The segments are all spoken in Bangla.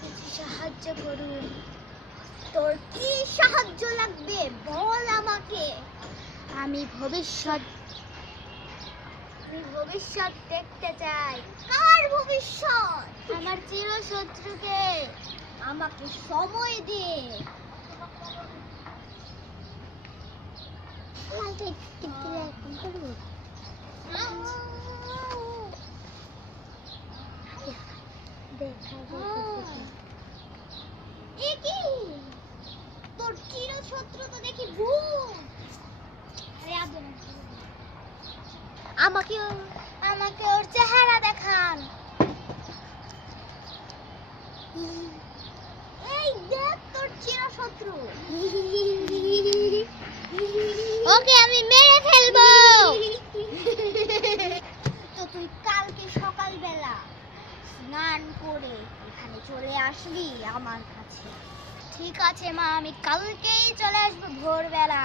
কিছু সাহায্য করুন। তোর কি সাহায্য লাগবে বল আমাকে। আমি ভবিষ্যৎ দেখতে চাই। কার ভবিষ্যৎ? আমার চিরশত্রুকে। আমাকে সময় দে। তোর চিরশত্রু তো দেখি ভূত। আমাকে ওর চেহারা দেখান। এই দেখ তোর চিরশত্রু। ওকে আমি মেরে ফেলবো। তো তুই কালকে সকালবেলা স্নান করে এখানে চলে আসবি আমার কাছে। ঠিক আছে মা, আমি কালকেই চলে আসবো ভোরবেলা।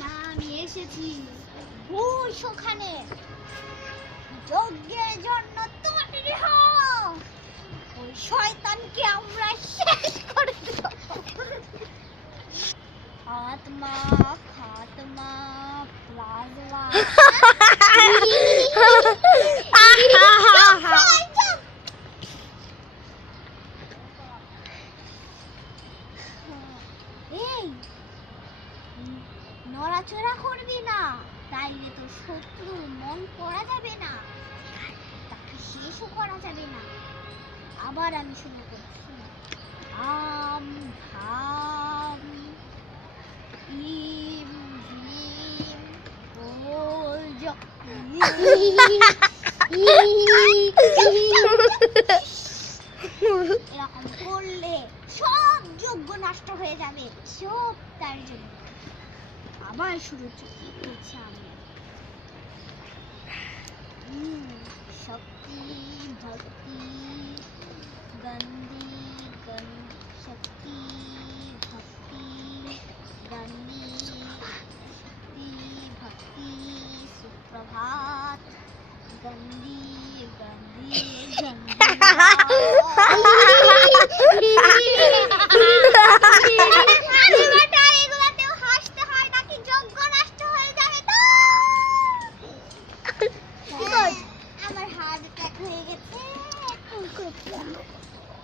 মা আমি এসেছি। বস ওখানে। যজ্ঞের জন্য তৈরি হও। ওই শয়তানকে আমরা শেষ করে দেব। আত্মা খাতমা প্লাজমা। এই নড়াচড়া করবি না, তাইলে তো শত্রু মন করা যাবে না, তাকে শেষও করা যাবে না। আবার আমি শুরু করছি। আম ধাম ইম ভীম ওল এরকম করলে সব যজ্ঞ নষ্ট হয়ে যাবে, সব তার জন্য। আবার শুরু করছি আমি। শক্তি ভক্তি গন্ধি শক্তি ভক্তি গন্ধি শক্তি ভক্তি সুপ্রভাত গন্ধি গন্ধি গন্ধি